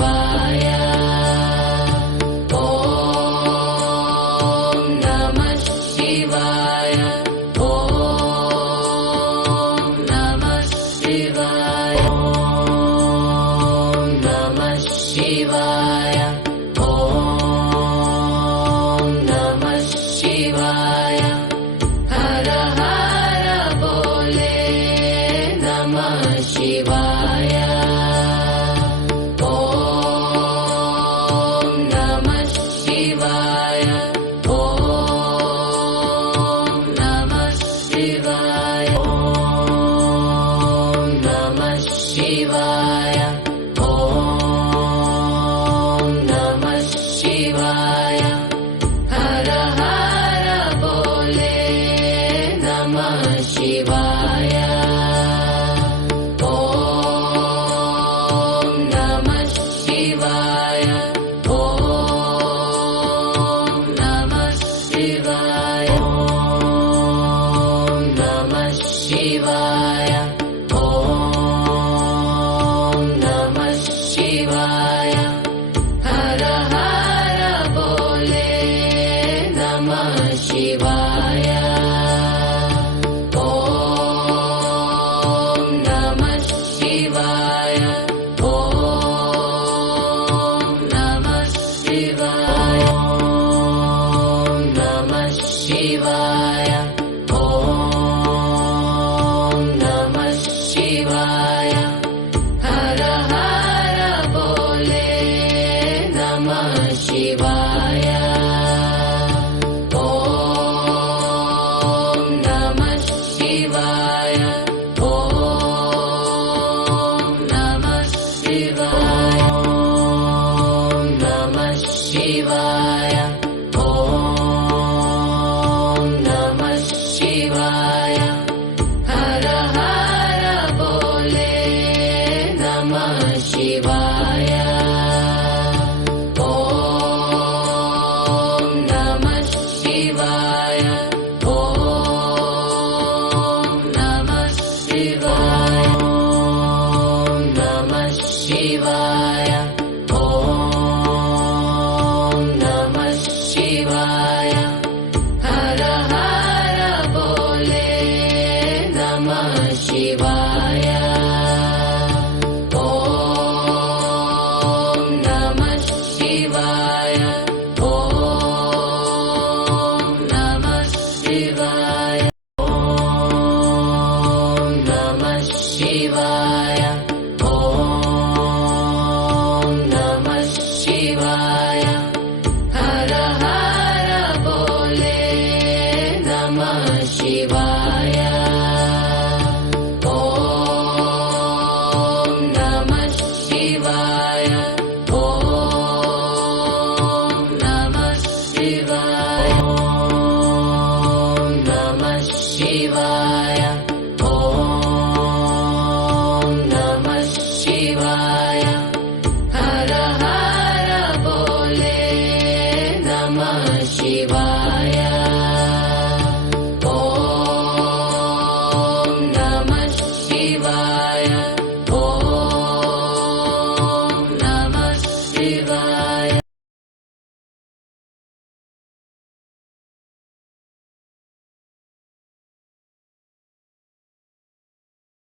शिवाय। ॐ नमः शिवाय। ॐ नमः शिवाय। ॐ नमः शिवाय। ॐ नमः शिवाय। हर हर बोले नमः शिवाय। ॐ नमः शिवाय। ॐ नमः शिवाय। ॐ नमः शिवाय। ॐ नमः शिवाय। हर हर बोले नमः शिवाय। ॐ नमः शिवाय। ॐ नमः शिवाय। ॐ नमः शिवाय। ॐ नमः शिवाय। हर हर बोले नमः शिवाय। ॐ नमः शिवाय। ॐ नमः शिवाय। ॐ नमः शिवाय। ॐ नमः शिवाय। हर हर बोले नमः शिवाय। ॐ नमः शिवाय। ॐ नमः शिवाय। ॐ नमः शिवाय। ॐ नमः शिवाय। हर हर बोले नमः शिवाय। ॐ नमः शिवाय। ॐ नमः शिवाय। ॐ नमः शिवाय। ॐ नमः शिवाय। हर हर बोले नमः शिवाय। ॐ नमः शिवाय। ॐ नमः शिवाय। ॐ नमः शिवाय। ॐ नमः शिवाय। हर हर बोले नमः शिवाय। ॐ नमः शिवाय। ॐ नमः शिवाय। ॐ नमः शिवाय। ॐ नमः शिवाय। हर हर बोले नमः शिवाय।